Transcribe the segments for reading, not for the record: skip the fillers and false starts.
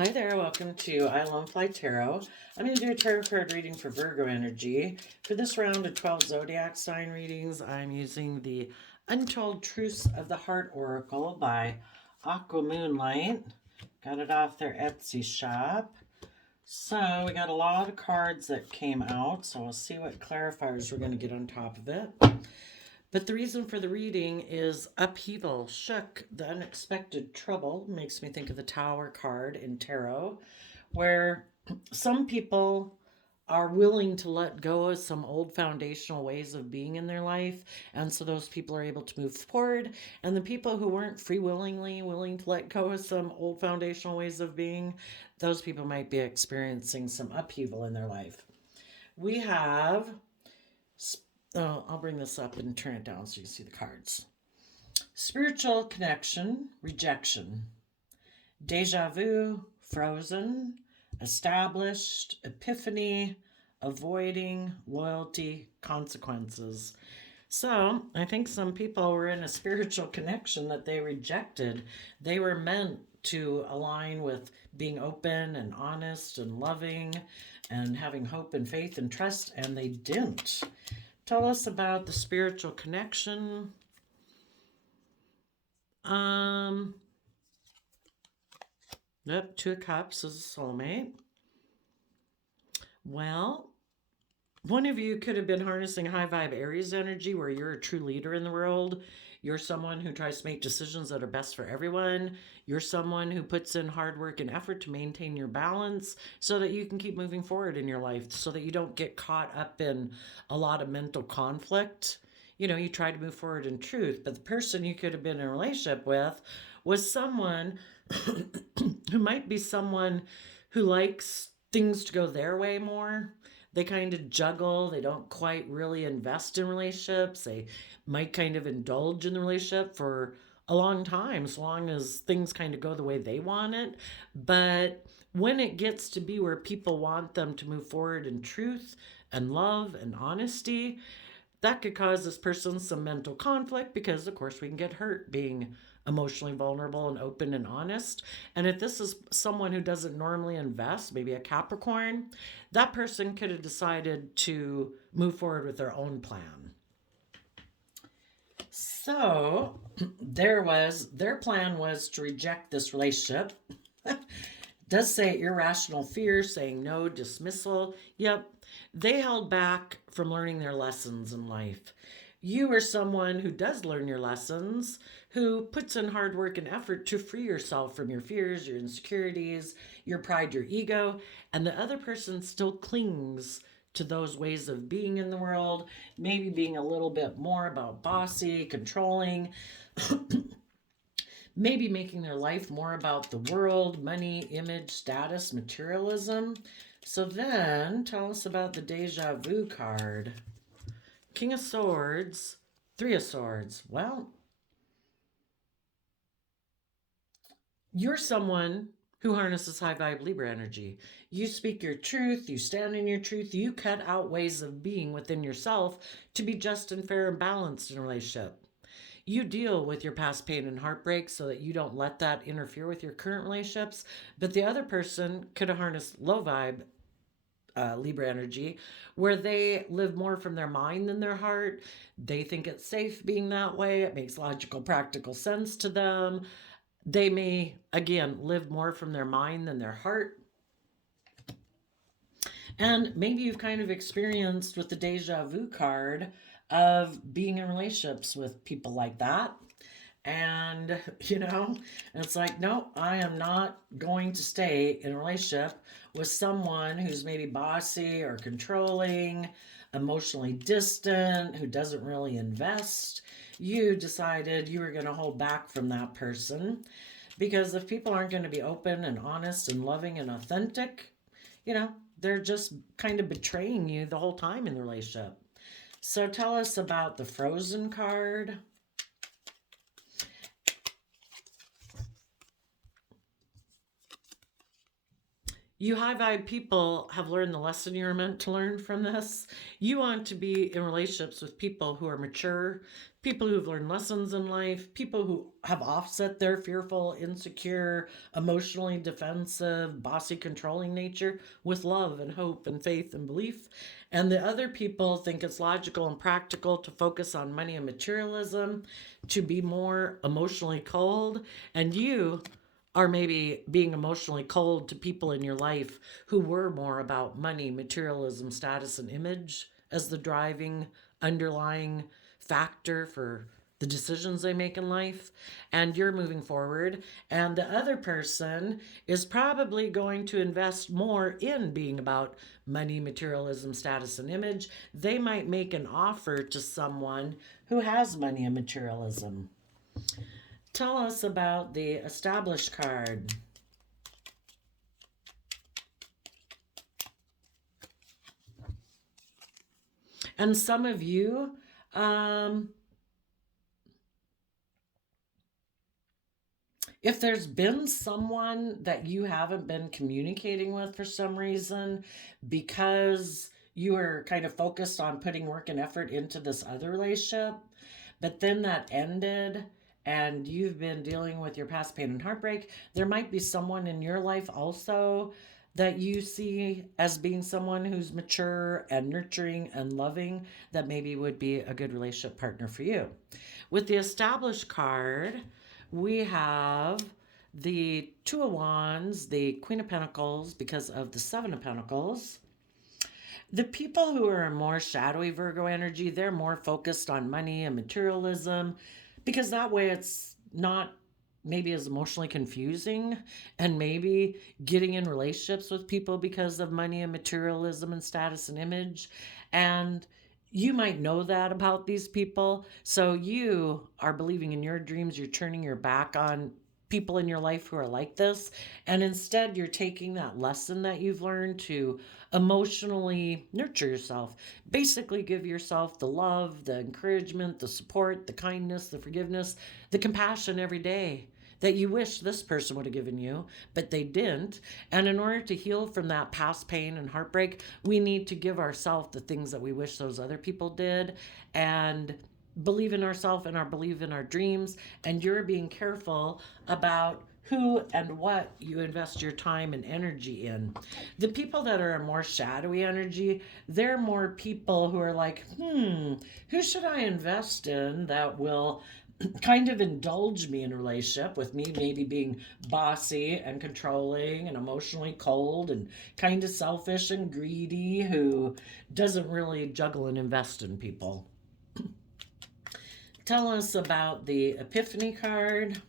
Hi there, welcome to I Love Fly Tarot. I'm going to do a tarot card reading for Virgo energy. For this round of 12 zodiac sign readings, I'm using the Untold Truths of the Heart Oracle by Aqua Moonlight. Got it off their Etsy shop. So we got a lot of cards that came out, so we'll see what clarifiers we're going to get on top of it. But the reason for the reading is upheaval, shook, the unexpected trouble. Makes me think of the Tower card in tarot, where some people are willing to let go of some old foundational ways of being in their life, and so those people are able to move forward. And the people who weren't willing to let go of some old foundational ways of being, those people might be experiencing some upheaval in their life. We have I'll bring this up and turn it down so you can see the cards. Spiritual connection, rejection. Deja vu, frozen. Established, epiphany, avoiding, loyalty, consequences. So I think some people were in a spiritual connection that they rejected. They were meant to align with being open and honest and loving and having hope and faith and trust, and they didn't. Tell us about the spiritual connection. Yep, Two of Cups is a soulmate. Well, one of you could have been harnessing high vibe Aries energy where you're a true leader in the world. You're someone who tries to make decisions that are best for everyone. You're someone who puts in hard work and effort to maintain your balance so that you can keep moving forward in your life, so that you don't get caught up in a lot of mental conflict. You know, you try to move forward in truth, but the person you could have been in a relationship with was someone who might be someone who likes things to go their way more. They kind of juggle. They don't quite really invest in relationships. They might kind of indulge in the relationship for a long time, as long as things kind of go the way they want it. But when it gets to be where people want them to move forward in truth and love and honesty, that could cause this person some mental conflict because, of course, we can get hurt being emotionally vulnerable and open and honest. And if this is someone who doesn't normally invest, maybe a Capricorn, that person could have decided to move forward with their own plan. So their plan was to reject this relationship. Does say irrational fear, saying no, dismissal. Yep, they held back from learning their lessons in life. You are someone who does learn your lessons, who puts in hard work and effort to free yourself from your fears, your insecurities, your pride, your ego, and the other person still clings to those ways of being in the world, maybe being a little bit more about bossy, controlling, maybe making their life more about the world, money, image, status, materialism. So then tell us about the Deja Vu card. King of Swords, Three of Swords. Well, you're someone who harnesses high vibe Libra energy. You speak your truth, you stand in your truth, you cut out ways of being within yourself to be just and fair and balanced in a relationship. You deal with your past pain and heartbreak so that you don't let that interfere with your current relationships. But the other person could have harnessed low vibe Libra energy, where they live more from their mind than their heart. They think it's safe being that way. It makes logical, practical sense to them. They may, again, live more from their mind than their heart. And maybe you've kind of experienced with the Deja Vu card of being in relationships with people like that. And, it's like, no, I am not going to stay in a relationship with someone who's maybe bossy or controlling, emotionally distant, who doesn't really invest. You decided you were going to hold back from that person because if people aren't going to be open and honest and loving and authentic, they're just kind of betraying you the whole time in the relationship. So tell us about the Frozen card. You high vibe people have learned the lesson you're meant to learn from this. You want to be in relationships with people who are mature, people who've learned lessons in life, people who have offset their fearful, insecure, emotionally defensive, bossy, controlling nature with love and hope and faith and belief. And the other people think it's logical and practical to focus on money and materialism, to be more emotionally cold. And you are maybe being emotionally cold to people in your life who were more about money, materialism, status, and image as the driving underlying factor for the decisions they make in life. And you're moving forward, and the other person is probably going to invest more in being about money, materialism, status, and image. They might make an offer to someone who has money and materialism. Tell us about the established card. And some of you, if there's been someone that you haven't been communicating with for some reason because you are kind of focused on putting work and effort into this other relationship, but then that ended and you've been dealing with your past pain and heartbreak, there might be someone in your life also that you see as being someone who's mature and nurturing and loving that maybe would be a good relationship partner for you. With the established card, we have the Two of Wands, the Queen of Pentacles because of the Seven of Pentacles. The people who are more shadowy Virgo energy, they're more focused on money and materialism because that way it's not maybe as emotionally confusing, and maybe getting in relationships with people because of money and materialism and status and image. And you might know that about these people. So you are believing in your dreams. You're turning your back on people in your life who are like this. And instead, you're taking that lesson that you've learned to emotionally nurture yourself. Basically, give yourself the love, the encouragement, the support, the kindness, the forgiveness, the compassion every day that you wish this person would have given you, but they didn't. And in order to heal from that past pain and heartbreak, we need to give ourselves the things that we wish those other people did and believe in ourselves and believe in our dreams. And you're being careful about who and what you invest your time and energy in. The people that are a more shadowy energy, they're more people who are like, who should I invest in that will kind of indulge me in a relationship with me maybe being bossy and controlling and emotionally cold and kind of selfish and greedy, who doesn't really juggle and invest in people. Tell us about the Epiphany card.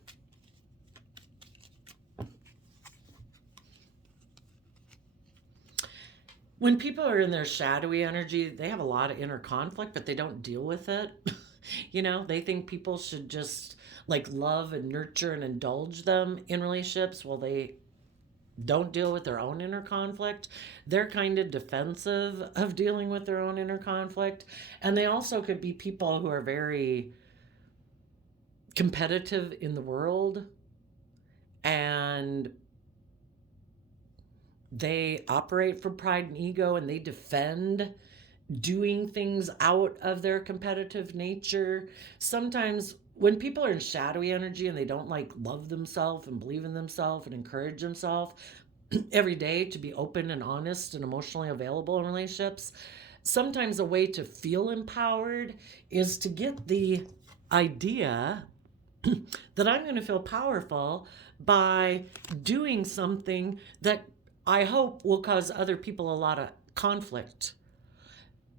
When people are in their shadowy energy, they have a lot of inner conflict, but they don't deal with it. They think people should just like love and nurture and indulge them in relationships while they don't deal with their own inner conflict. They're kind of defensive of dealing with their own inner conflict. And they also could be people who are very competitive in the world, and they operate from pride and ego, and they defend doing things out of their competitive nature. Sometimes when people are in shadowy energy and they don't like love themselves and believe in themselves and encourage themselves every day to be open and honest and emotionally available in relationships, sometimes a way to feel empowered is to get the idea that I'm going to feel powerful by doing something that I hope will cause other people a lot of conflict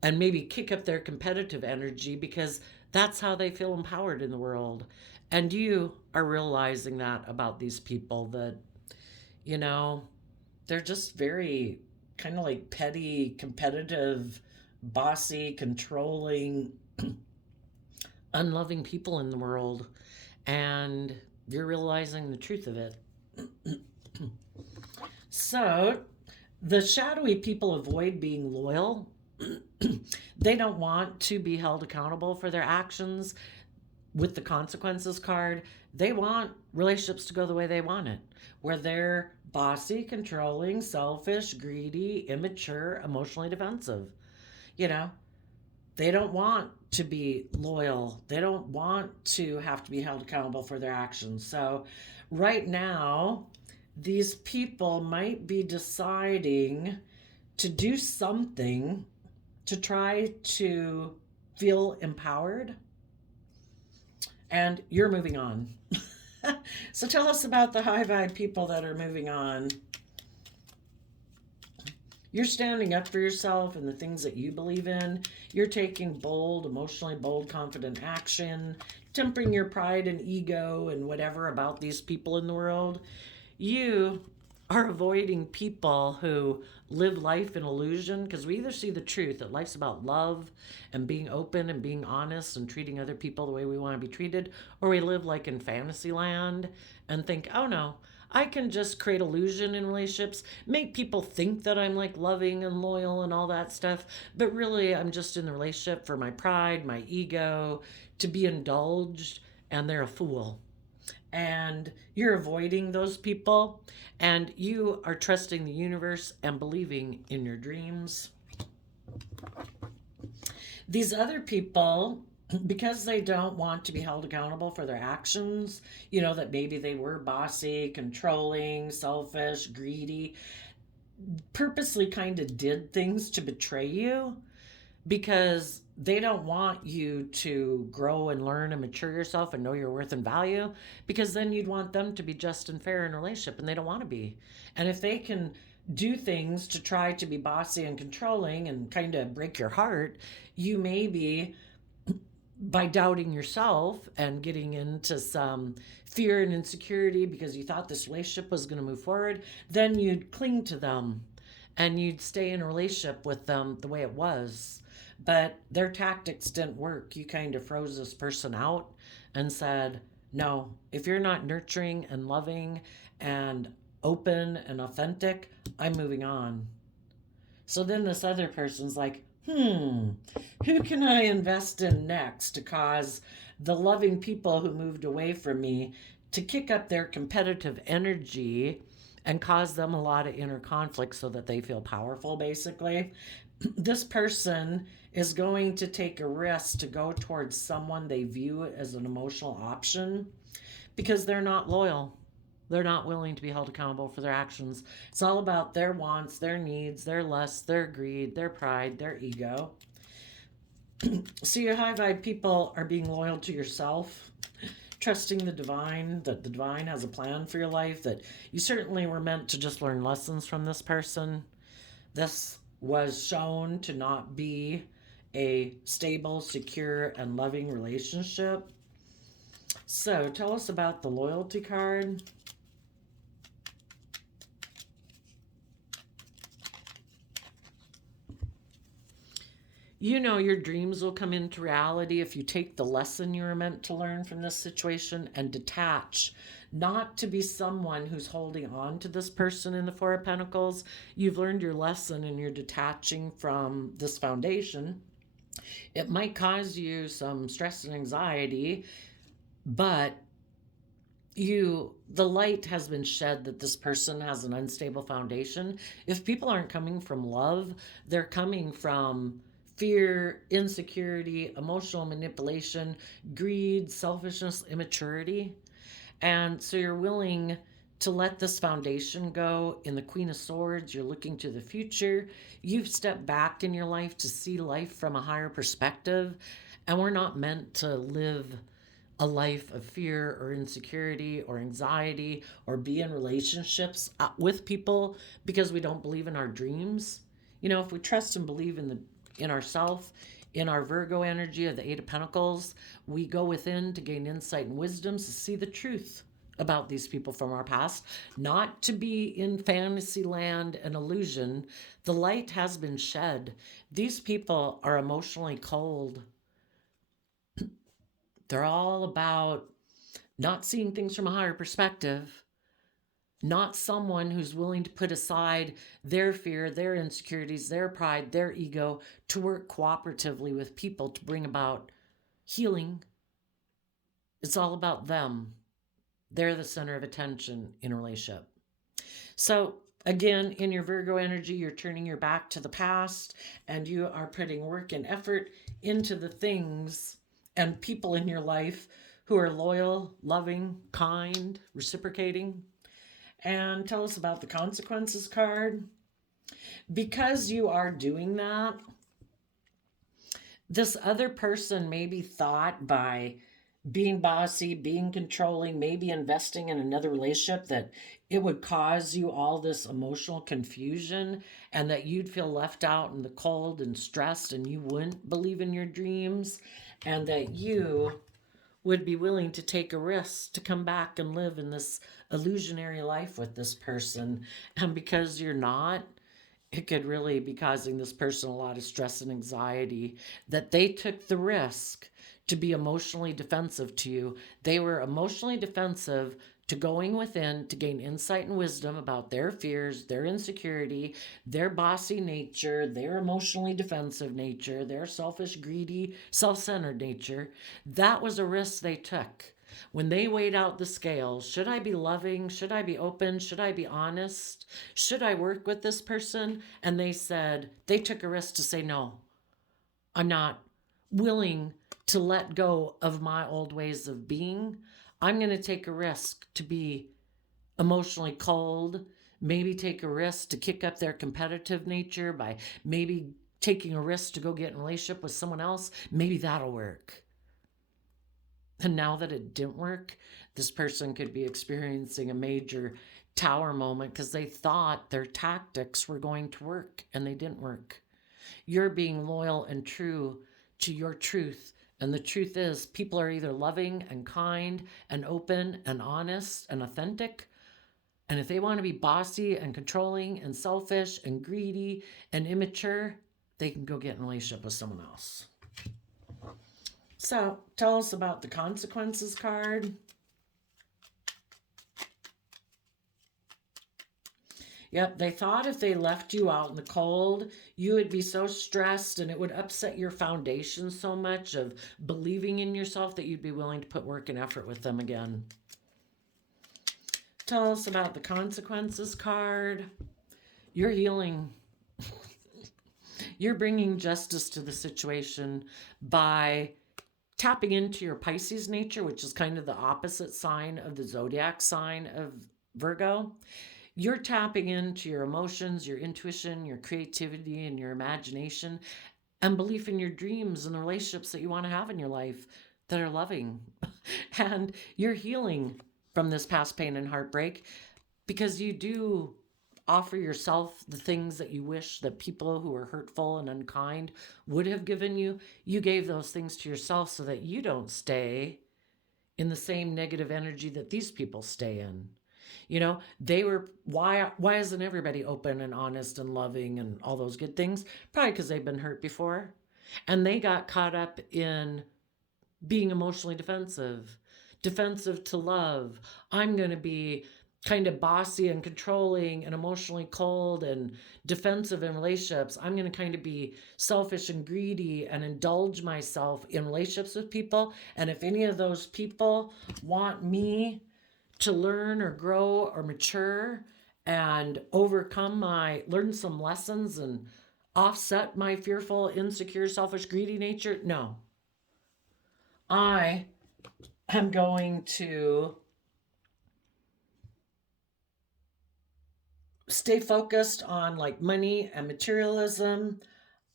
and maybe kick up their competitive energy, because that's how they feel empowered in the world. And you are realizing that about these people, that, they're just very kind of like petty, competitive, bossy, controlling, unloving people in the world. And you're realizing the truth of it. So, the shadowy people avoid being loyal. They don't want to be held accountable for their actions. With the consequences card, they want relationships to go the way they want it, where they're bossy, controlling, selfish, greedy, immature, emotionally defensive. You know, they don't want to be loyal. They don't want to have to be held accountable for their actions. So, right now, these people might be deciding to do something to try to feel empowered, and you're moving on. So, tell us about the high vibe people that are moving on. You're standing up for yourself and the things that you believe in. You're taking bold, emotionally bold, confident action, tempering your pride and ego and whatever about these people in the world. You are avoiding people who live life in illusion, because we either see the truth that life's about love and being open and being honest and treating other people the way we want to be treated, or we live like in fantasy land and think, oh no, I can just create illusion in relationships, make people think that I'm like loving and loyal and all that stuff, but really I'm just in the relationship for my pride, my ego, to be indulged, and they're a fool. And you're avoiding those people, and you are trusting the universe and believing in your dreams. These other people, because they don't want to be held accountable for their actions, that maybe they were bossy, controlling, selfish, greedy, purposely kind of did things to betray you, because they don't want you to grow and learn and mature yourself and know your worth and value, because then you'd want them to be just and fair in a relationship, and they don't want to be. And if they can do things to try to be bossy and controlling and kind of break your heart, you maybe, by doubting yourself and getting into some fear and insecurity because you thought this relationship was going to move forward, then you'd cling to them and you'd stay in a relationship with them the way it was. But their tactics didn't work. You kind of froze this person out and said, no, if you're not nurturing and loving and open and authentic, I'm moving on. So then this other person's like, who can I invest in next to cause the loving people who moved away from me to kick up their competitive energy and cause them a lot of inner conflict so that they feel powerful, basically? This person is going to take a risk to go towards someone they view as an emotional option because they're not loyal. They're not willing to be held accountable for their actions. It's all about their wants, their needs, their lusts, their greed, their pride, their ego. So your high vibe people are being loyal to yourself, trusting the divine, that the divine has a plan for your life, that you certainly were meant to just learn lessons from this person. This was shown to not be a stable, secure, and loving relationship. So tell us about the loyalty card. Your dreams will come into reality if you take the lesson you were meant to learn from this situation and detach, not to be someone who's holding on to this person in the Four of Pentacles. You've learned your lesson and you're detaching from this foundation. It might cause you some stress and anxiety, but the light has been shed that this person has an unstable foundation. If people aren't coming from love, they're coming from fear, insecurity, emotional manipulation, greed, selfishness, immaturity. And so you're willing to let this foundation go. In the Queen of Swords, you're looking to the future. You've stepped back in your life to see life from a higher perspective. And we're not meant to live a life of fear or insecurity or anxiety or be in relationships with people because we don't believe in our dreams. If we trust and believe in ourselves, in our Virgo energy of the Eight of Pentacles, we go within to gain insight and wisdom to see the truth about these people from our past, not to be in fantasy land and illusion. The light has been shed. These people are emotionally cold. They're all about not seeing things from a higher perspective, not someone who's willing to put aside their fear, their insecurities, their pride, their ego to work cooperatively with people to bring about healing. It's all about them. They're the center of attention in a relationship. So, again, in your Virgo energy, you're turning your back to the past and you are putting work and effort into the things and people in your life who are loyal, loving, kind, reciprocating. And tell us about the consequences card. Because you are doing that, this other person maybe thought by being bossy, being controlling, maybe investing in another relationship that it would cause you all this emotional confusion and that you'd feel left out in the cold and stressed and you wouldn't believe in your dreams and that you would be willing to take a risk to come back and live in this illusionary life with this person. And because you're not, it could really be causing this person a lot of stress and anxiety that they took the risk to be emotionally defensive to you. They were emotionally defensive to going within to gain insight and wisdom about their fears, their insecurity, their bossy nature, their emotionally defensive nature, their selfish, greedy, self centered nature. That was a risk they took. When they weighed out the scales, should I be loving? Should I be open? Should I be honest? Should I work with this person? And they said, they took a risk to say, no, I'm not willing to let go of my old ways of being. I'm going to take a risk to be emotionally cold, maybe take a risk to kick up their competitive nature by maybe taking a risk to go get in a relationship with someone else. Maybe that'll work. And now that it didn't work, this person could be experiencing a major tower moment because they thought their tactics were going to work and they didn't work. You're being loyal and true to your truth. And the truth is, people are either loving and kind and open and honest and authentic. And if they want to be bossy and controlling and selfish and greedy and immature, they can go get in a relationship with someone else. So tell us about the consequences card. Yep, they thought if they left you out in the cold, you would be so stressed and it would upset your foundation so much of believing in yourself that you'd be willing to put work and effort with them again. Tell us about the consequences card. You're healing. You're bringing justice to the situation by tapping into your Pisces nature, which is kind of the opposite sign of the zodiac sign of Virgo. You're tapping into your emotions, your intuition, your creativity, and your imagination, and belief in your dreams and the relationships that you want to have in your life that are loving. And you're healing from this past pain and heartbreak because you do offer yourself the things that you wish that people who are hurtful and unkind would have given you. You gave those things to yourself so that you don't stay in the same negative energy that these people stay in. You know, they were, why isn't everybody open and honest and loving and all those good things? Probably because they've been hurt before. And they got caught up in being emotionally defensive to love. I'm going to be kind of bossy and controlling and emotionally cold and defensive in relationships. I'm going to kind of be selfish and greedy and indulge myself in relationships with people. And if any of those people want me to learn or grow or mature and learn some lessons and offset my fearful, insecure, selfish, greedy nature, no. I am going to stay focused on like money and materialism.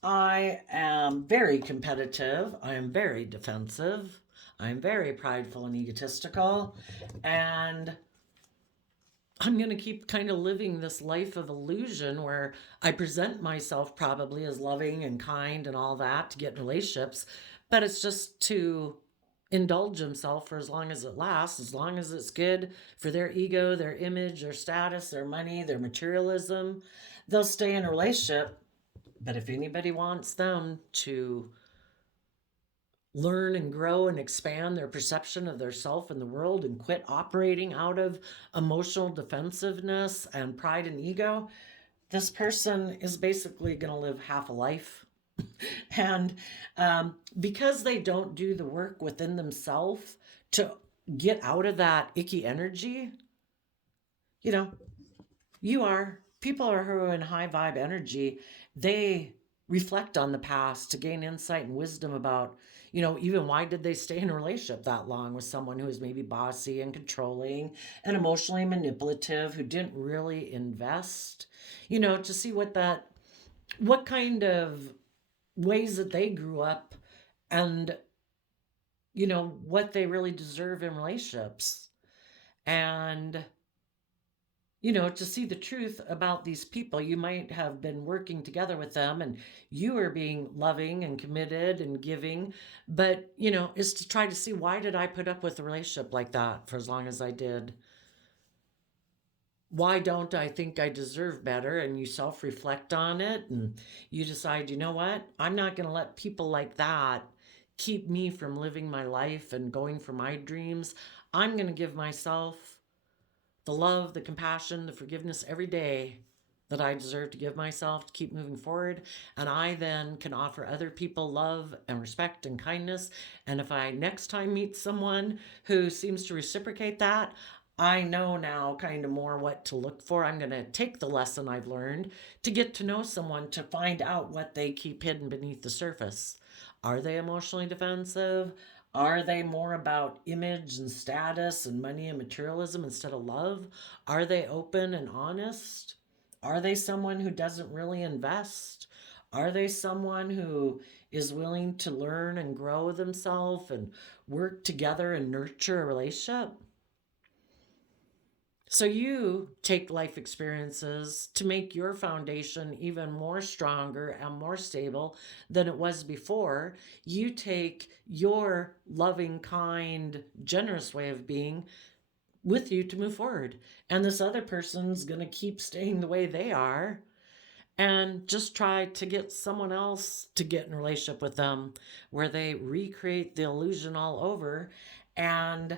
I am very competitive. I am very defensive. I'm very prideful and egotistical. And I'm going to keep kind of living this life of illusion where I present myself probably as loving and kind and all that to get in relationships, but it's just to indulge himself for as long as it lasts, as long as it's good for their ego, their image, their status, their money, their materialism. They'll stay in a relationship, but if anybody wants them to learn and grow and expand their perception of their self and the world and quit operating out of emotional defensiveness and pride and ego, this person is basically going to live half a life. And because they don't do the work within themselves to get out of that icky energy, you know, You are. People are who are in high vibe energy. They reflect on the past to gain insight and wisdom about, even why did they stay in a relationship that long with someone who is maybe bossy and controlling and emotionally manipulative, who didn't really invest, to see what kind of ways that they grew up and, what they really deserve in relationships. And to see the truth about these people. You might have been working together with them and you are being loving and committed and giving, but, is to try to see, why did I put up with a relationship like that for as long as I did? Why don't I think I deserve better? And you self reflect on it and you decide, you know what? I'm not going to let people like that keep me from living my life and going for my dreams. I'm going to give myself the love, the compassion, the forgiveness every day that I deserve to give myself to keep moving forward. And I then can offer other people love and respect and kindness. And if I next time meet someone who seems to reciprocate that, I know now kind of more what to look for. I'm going to take the lesson I've learned to get to know someone, to find out what they keep hidden beneath the surface. Are they emotionally defensive? Are they more about image and status and money and materialism instead of love? Are they open and honest? Are they someone who doesn't really invest? Are they someone who is willing to learn and grow themselves and work together and nurture a relationship? So you take life experiences to make your foundation even more stronger and more stable than it was before. You take your loving, kind, generous way of being with you to move forward. And this other person's going to keep staying the way they are and just try to get someone else to get in a relationship with them where they recreate the illusion all over, and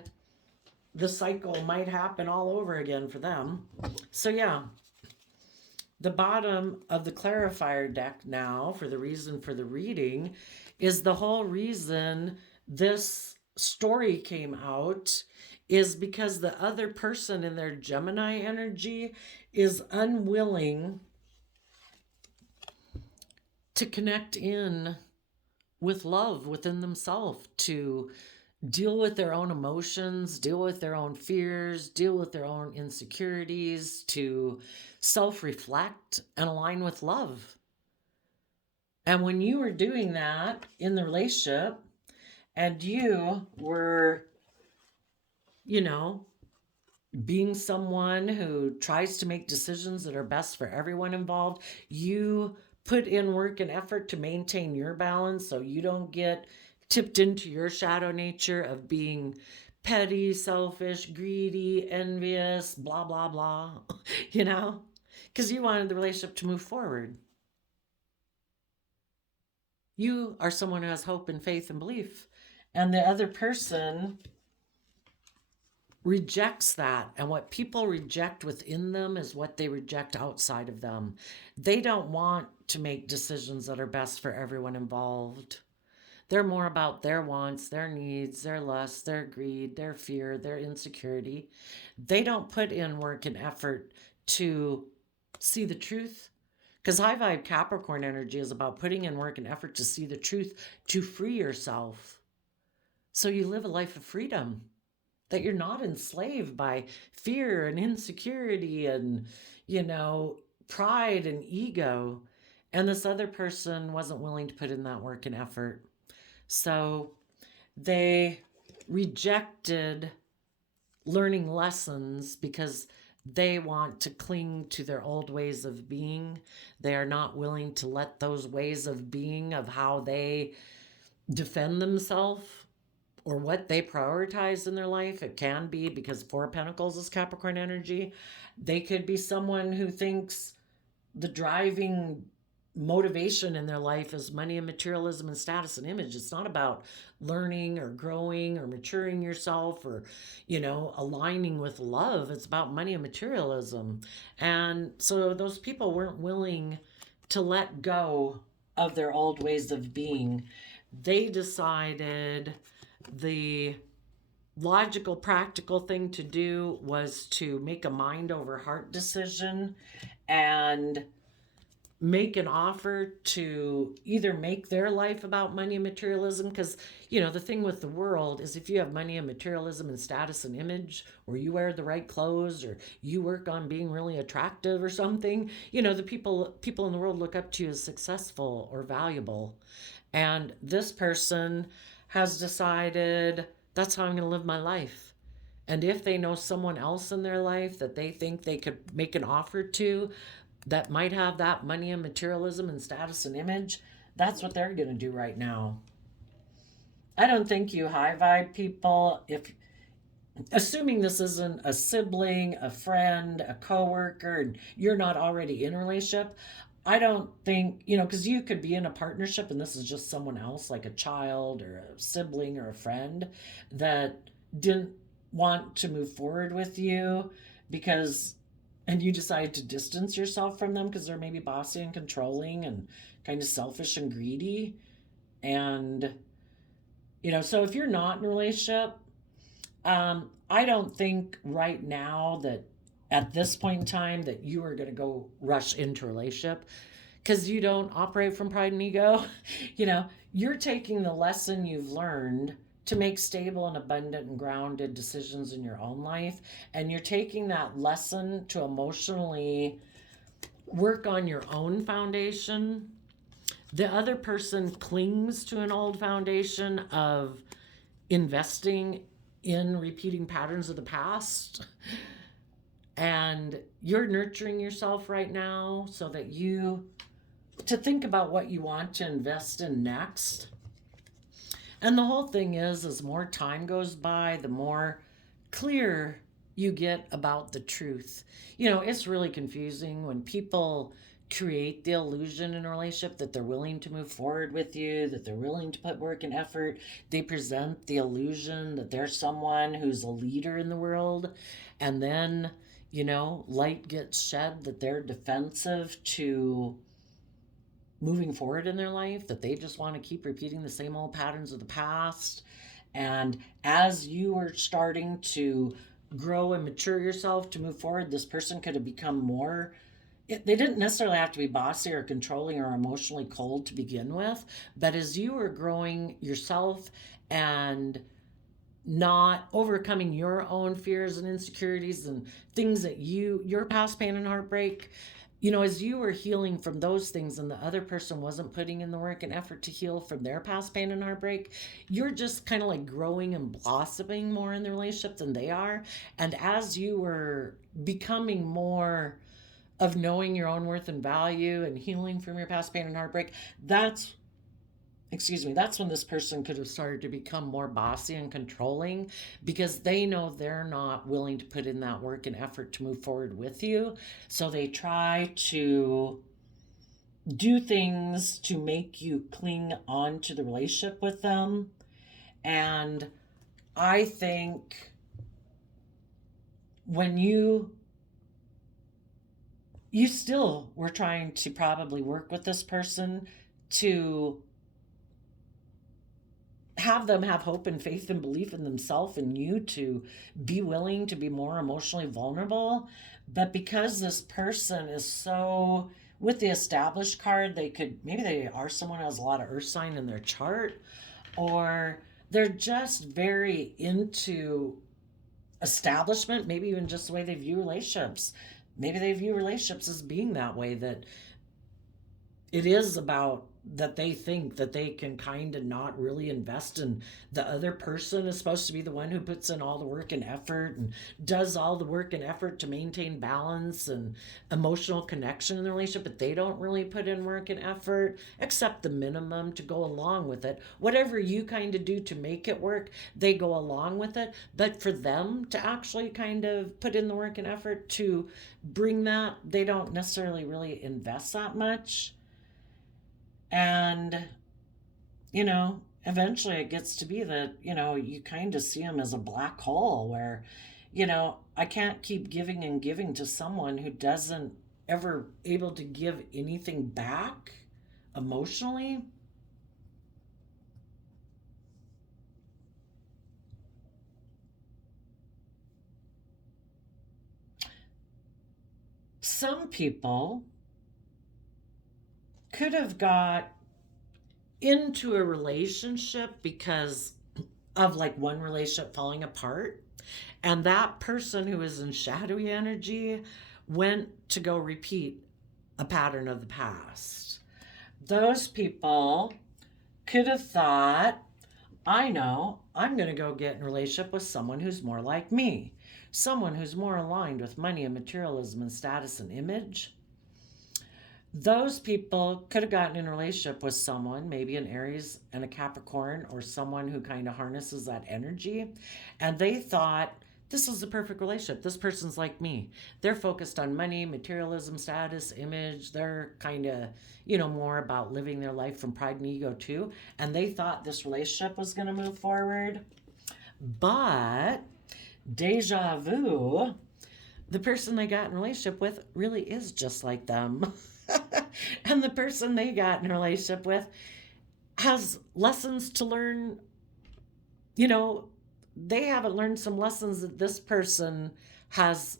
the cycle might happen all over again for them. So, yeah, the bottom of the clarifier deck now for the reason for the reading is the whole reason this story came out is because the other person in their Gemini energy is unwilling to connect in with love within themselves, to deal with their own emotions, deal with their own fears, deal with their own insecurities, to self reflect and align with love. And when you were doing that in the relationship and you were, you know, being someone who tries to make decisions that are best for everyone involved, you put in work and effort to maintain your balance so you don't get tipped into your shadow nature of being petty, selfish, greedy, envious, blah, blah, blah, because you wanted the relationship to move forward. You are someone who has hope and faith and belief. And the other person rejects that. And what people reject within them is what they reject outside of them. They don't want to make decisions that are best for everyone involved. They're more about their wants, their needs, their lust, their greed, their fear, their insecurity. They don't put in work and effort to see the truth. Because high vibe Capricorn energy is about putting in work and effort to see the truth, to free yourself. So you live a life of freedom, that you're not enslaved by fear and insecurity and, pride and ego. And this other person wasn't willing to put in that work and effort. So they rejected learning lessons because they want to cling to their old ways of being. They are not willing to let those ways of being, of how they defend themselves or what they prioritize in their life. It can be because Four of Pentacles is Capricorn energy. They could be someone who thinks the driving motivation in their life is money and materialism and status and image. It's not about learning or growing or maturing yourself or, aligning with love. It's about money and materialism. And so those people weren't willing to let go of their old ways of being. They decided the logical, practical thing to do was to make a mind over heart decision and make an offer to either make their life about money and materialism. Because the thing with the world is, if you have money and materialism and status and image, or you wear the right clothes, or you work on being really attractive or something, the people in the world look up to you as successful or valuable. And this person has decided, that's how I'm going to live my life. And if they know someone else in their life that they think they could make an offer to, that might have that money and materialism and status and image, that's what they're going to do right now. I don't think you high vibe people, if assuming this isn't a sibling, a friend, a coworker, and you're not already in a relationship, I don't think, because you could be in a partnership and this is just someone else, like a child or a sibling or a friend that didn't want to move forward with you because, and you decide to distance yourself from them because they're maybe bossy and controlling and kind of selfish and greedy. And, so if you're not in a relationship, I don't think right now that at this point in time that you are going to go rush into a relationship, because you don't operate from pride and ego. You're taking the lesson you've learned to make stable and abundant and grounded decisions in your own life. And you're taking that lesson to emotionally work on your own foundation. The other person clings to an old foundation of investing in repeating patterns of the past. And you're nurturing yourself right now so that to think about what you want to invest in next. And the whole thing is, as more time goes by, the more clear you get about the truth. It's really confusing when people create the illusion in a relationship that they're willing to move forward with you, that they're willing to put work and effort. They present the illusion that they're someone who's a leader in the world. And then, light gets shed that they're defensive to moving forward in their life, that they just want to keep repeating the same old patterns of the past. And as you are starting to grow and mature yourself to move forward, this person could have become more, they didn't necessarily have to be bossy or controlling or emotionally cold to begin with, but as you are growing yourself and not overcoming your own fears and insecurities and things that your past pain and heartbreak, as you were healing from those things and the other person wasn't putting in the work and effort to heal from their past pain and heartbreak, you're just kind of like growing and blossoming more in the relationship than they are. And as you were becoming more of knowing your own worth and value and healing from your past pain and heartbreak, that's when this person could have started to become more bossy and controlling, because they know they're not willing to put in that work and effort to move forward with you. So they try to do things to make you cling on to the relationship with them. And I think when you still were trying to probably work with this person to have them have hope and faith and belief in themselves and you to be willing to be more emotionally vulnerable. But because this person is so, with the established card, maybe they are someone who has a lot of earth sign in their chart, or they're just very into establishment, maybe even just the way they view relationships. Maybe they view relationships as being that way, that it is about that they think that they can kind of not really invest in the other person is supposed to be the one who puts in all the work and effort and does all the work and effort to maintain balance and emotional connection in the relationship, but they don't really put in work and effort except the minimum to go along with it. Whatever you kind of do to make it work, they go along with it. But for them to actually kind of put in the work and effort to bring that, they don't necessarily really invest that much. And, eventually it gets to be that, you kind of see them as a black hole where, I can't keep giving and giving to someone who doesn't ever able to give anything back emotionally. some people could have got into a relationship because of like one relationship falling apart, and that person who is in shadowy energy went to go repeat a pattern of the past. Those people could have thought, I know, I'm going to go get in a relationship with someone who's more like me, someone who's more aligned with money and materialism and status and image. Those people could have gotten in a relationship with someone, maybe an Aries and a Capricorn, or someone who kind of harnesses that energy. And they thought, this is the perfect relationship. This person's like me. They're focused on money, materialism, status, image. They're kind of, more about living their life from pride and ego too. And they thought this relationship was going to move forward. But deja vu, the person they got in a relationship with really is just like them. And the person they got in a relationship with has lessons to learn. They haven't learned some lessons that this person has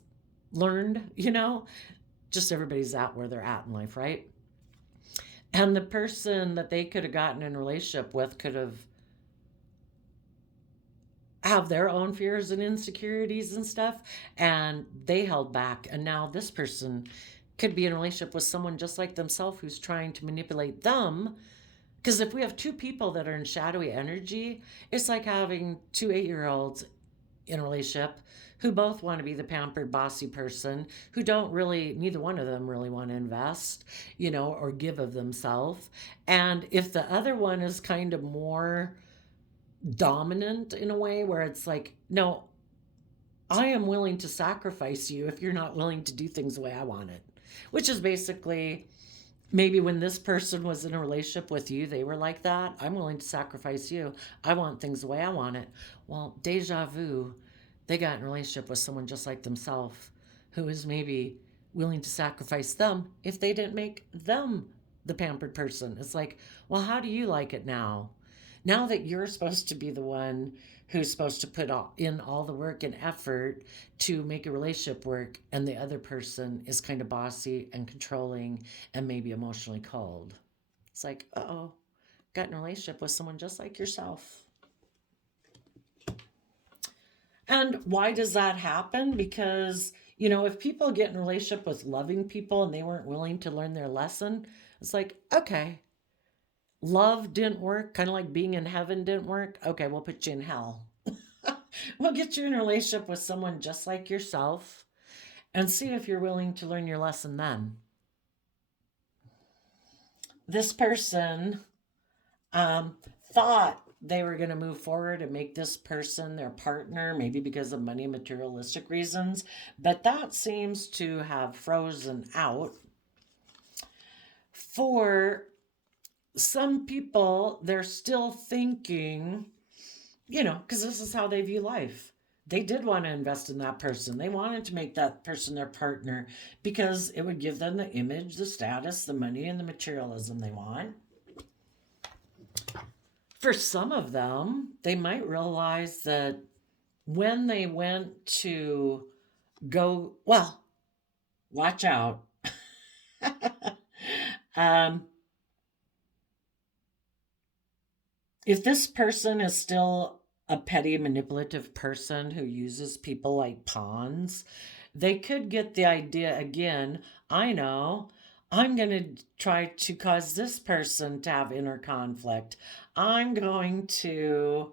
learned, just everybody's at where they're at in life, right? And the person that they could have gotten in a relationship with could have their own fears and insecurities and stuff, and they held back. And now this person could be in a relationship with someone just like themselves who's trying to manipulate them. Because if we have two people that are in shadowy energy, it's like having two 8-year-olds in a relationship who both want to be the pampered, bossy person, who don't really, neither one of them really want to invest, or give of themselves. And if the other one is kind of more dominant in a way where it's like, no, I am willing to sacrifice you if you're not willing to do things the way I want it, which is basically maybe when this person was in a relationship with you, they were like that. I'm willing to sacrifice you. I want things the way I want it. Well, deja vu, they got in a relationship with someone just like themselves who is maybe willing to sacrifice them if they didn't make them the pampered person. It's like, well, how do you like it now? Now that you're supposed to be the one who's supposed to put in all the work and effort to make a relationship work, and the other person is kind of bossy and controlling and maybe emotionally cold. It's like, uh-oh, got in a relationship with someone just like yourself. And why does that happen? Because, if people get in a relationship with loving people and they weren't willing to learn their lesson, it's like, okay, love didn't work, kind of like being in heaven didn't work. Okay, we'll put you in hell. We'll get you in a relationship with someone just like yourself and see if you're willing to learn your lesson then. This person thought they were going to move forward and make this person their partner, maybe because of money and materialistic reasons, but that seems to have frozen out. For some people, they're still thinking, because this is how they view life. They did want to invest in that person. They wanted to make that person their partner because it would give them the image, the status, the money, and the materialism they want. For some of them, they might realize that when they went to go, well, watch out. If this person is still a petty, manipulative person who uses people like pawns, they could get the idea again, I know, I'm going to try to cause this person to have inner conflict. I'm going to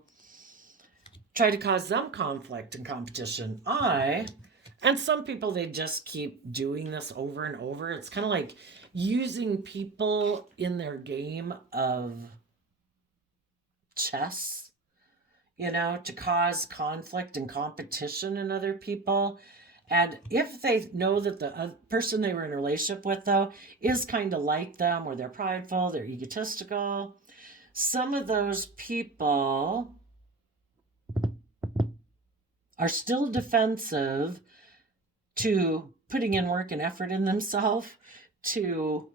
try to cause them conflict and competition. And some people, they just keep doing this over and over. It's kind of like using people in their game of chess, to cause conflict and competition in other people. And if they know that the person they were in a relationship with, though, is kind of like them, or they're prideful, they're egotistical, some of those people are still defensive to putting in work and effort in themselves, to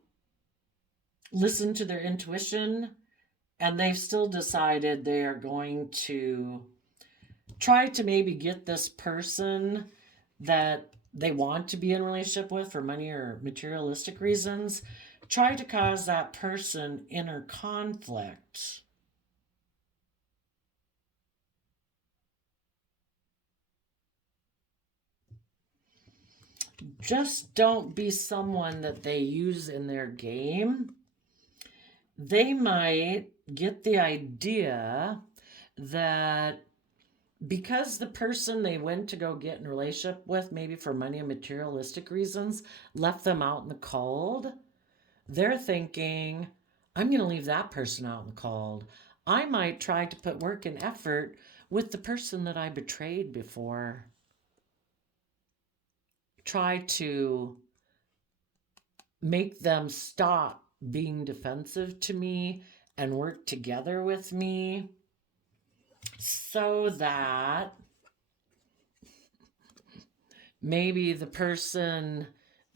listen to their intuition, and they've still decided they are going to try to maybe get this person that they want to be in a relationship with for money or materialistic reasons try to cause that person inner conflict. Just don't be someone that they use in their game. They might get the idea that because the person they went to go get in a relationship with, maybe for money and materialistic reasons, left them out in the cold, they're thinking, I'm going to leave that person out in the cold. I might try to put work and effort with the person that I betrayed before. Try to make them stop being defensive to me and work together with me so that maybe the person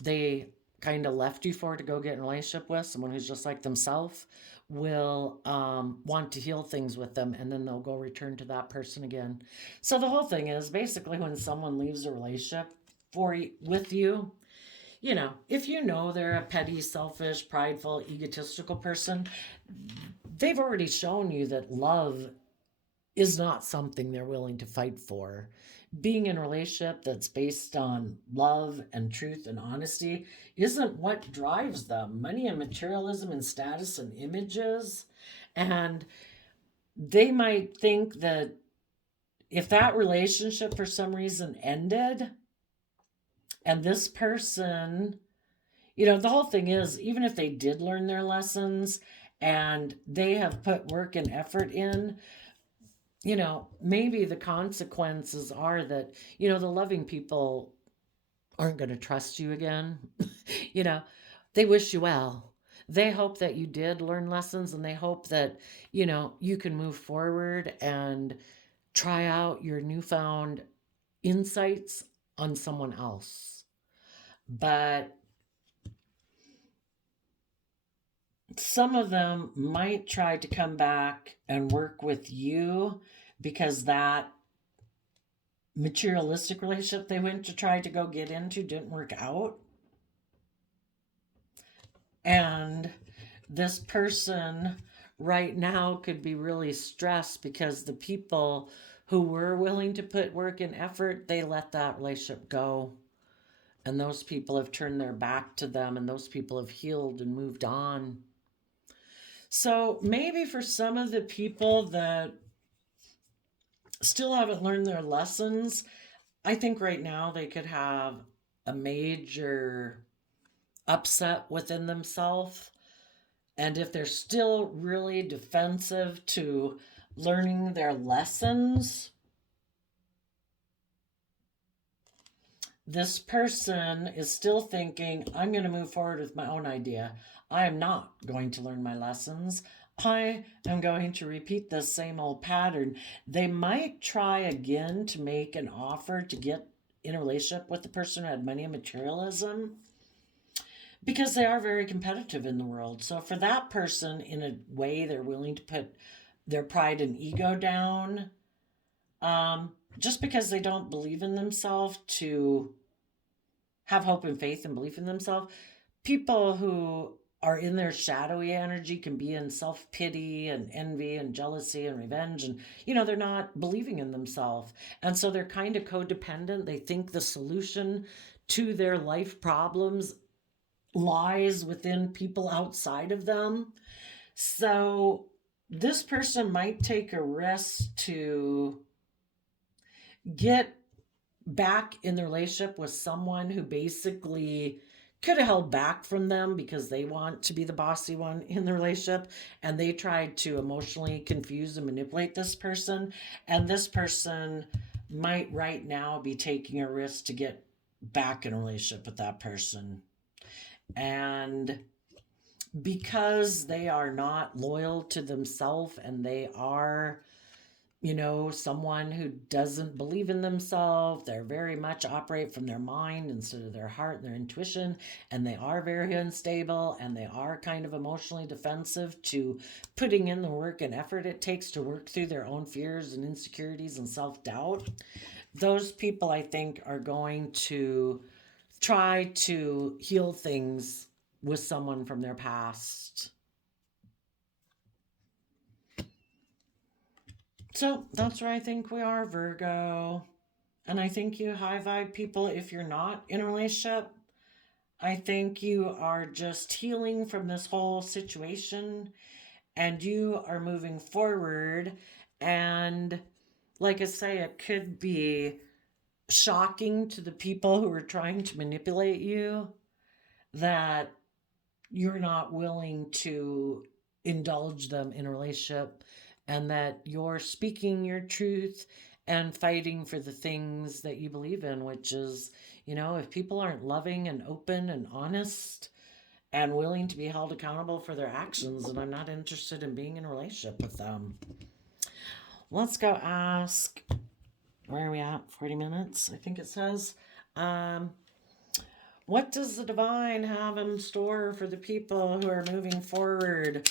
they kind of left you for to go get in a relationship with, someone who's just like themselves, will want to heal things with them, and then they'll go return to that person again. So the whole thing is basically when someone leaves a relationship with you, you know, if you know they're a petty, selfish, prideful, egotistical person, they've already shown you that love is not something they're willing to fight for. Being in a relationship that's based on love and truth and honesty isn't what drives them. Money and materialism and status and images. And they might think that if that relationship for some reason ended and this person, you know, the whole thing is, even if they did learn their lessons and they have put work and effort in, you know, maybe the consequences are that, you know, the loving people aren't going to trust you again. You know, they wish you well. They hope that you did learn lessons, and they hope that, you know, you can move forward and try out your newfound insights on someone else. But some of them might try to come back and work with you because that materialistic relationship they went to try to go get into didn't work out. And this person right now could be really stressed because the people who were willing to put work and effort, they let that relationship go. And those people have turned their back to them, and those people have healed and moved on. So maybe for some of the people that still haven't learned their lessons, I think right now they could have a major upset within themselves. And if they're still really defensive to learning their lessons, this person is still thinking, I'm going to move forward with my own idea. I am not going to learn my lessons. I am going to repeat the same old pattern. They might try again to make an offer to get in a relationship with the person who had money and materialism because they are very competitive in the world. So for that person, in a way, they're willing to put their pride and ego down just because they don't believe in themselves, to have hope and faith and belief in themselves. People who are in their shadowy energy can be in self-pity and envy and jealousy and revenge, and you know, they're not believing in themselves, and so they're kind of codependent. They think the solution to their life problems lies within people outside of them. So this person might take a risk to get back in the relationship with someone who basically could have held back from them because they want to be the bossy one in the relationship, and they tried to emotionally confuse and manipulate this person. And this person might right now be taking a risk to get back in a relationship with that person. And because they are not loyal to themselves, and they are, you know, someone who doesn't believe in themselves, they're very much operate from their mind instead of their heart and their intuition, and they are very unstable, and they are kind of emotionally defensive to putting in the work and effort it takes to work through their own fears and insecurities and self-doubt. those people, I think, are going to try to heal things with someone from their past. So that's where I think we are, Virgo. And I think you high vibe people, if you're not in a relationship, I think you are just healing from this whole situation and you are moving forward. And like I say, it could be shocking to the people who are trying to manipulate you that you're not willing to indulge them in a relationship and that you're speaking your truth and fighting for the things that you believe in, which is, if people aren't loving and open and honest and willing to be held accountable for their actions, then I'm not interested in being in a relationship with them. Let's go ask, where are we at? 40 minutes, I think it says. What does the divine have in store for the people who are moving forward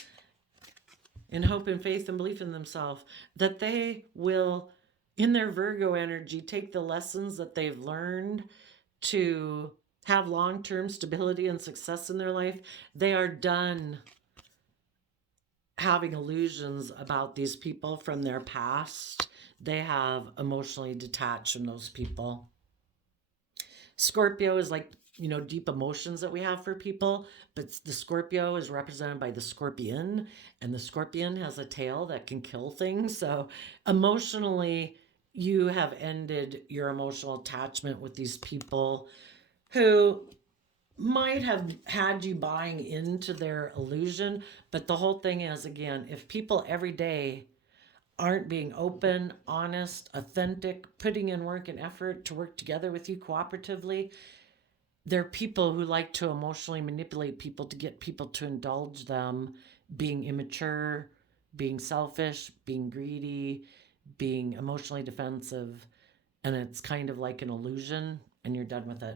in hope and faith and belief in themselves? That they will, in their Virgo energy, take the lessons that they've learned to have long-term stability and success in their life. They are done having illusions about these people from their past. They have emotionally detached from those people. Scorpio is like, deep emotions that we have for people, but the Scorpio is represented by the scorpion, and the scorpion has a tail that can kill things. So emotionally, you have ended your emotional attachment with these people who might have had you buying into their illusion. But the whole thing is, again, if people every day aren't being open, honest, authentic, putting in work and effort to work together with you cooperatively, they're people who like to emotionally manipulate people to get people to indulge them, being immature, being selfish, being greedy, being emotionally defensive. And it's kind of like an illusion, and you're done with it.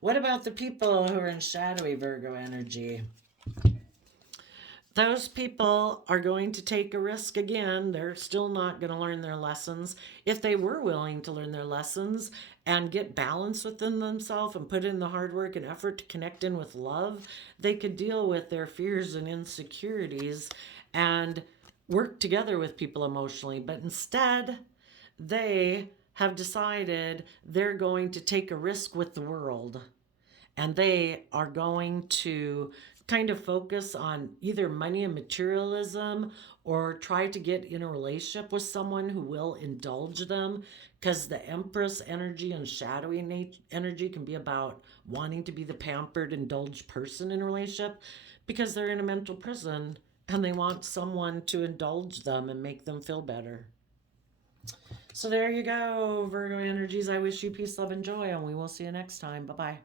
What about the people who are in shadowy Virgo energy? Those people are going to take a risk again. They're still not going to learn their lessons. If they were willing to learn their lessons and get balance within themselves and put in the hard work and effort to connect in with love, they could deal with their fears and insecurities and work together with people emotionally. But instead, they have decided they're going to take a risk with the world, and they are going to kind of focus on either money and materialism or try to get in a relationship with someone who will indulge them, because the Empress energy and shadowy energy can be about wanting to be the pampered, indulged person in a relationship because they're in a mental prison and they want someone to indulge them and make them feel better. So there you go, Virgo energies. I wish you peace, love, and joy, and we will see you next time. Bye-bye.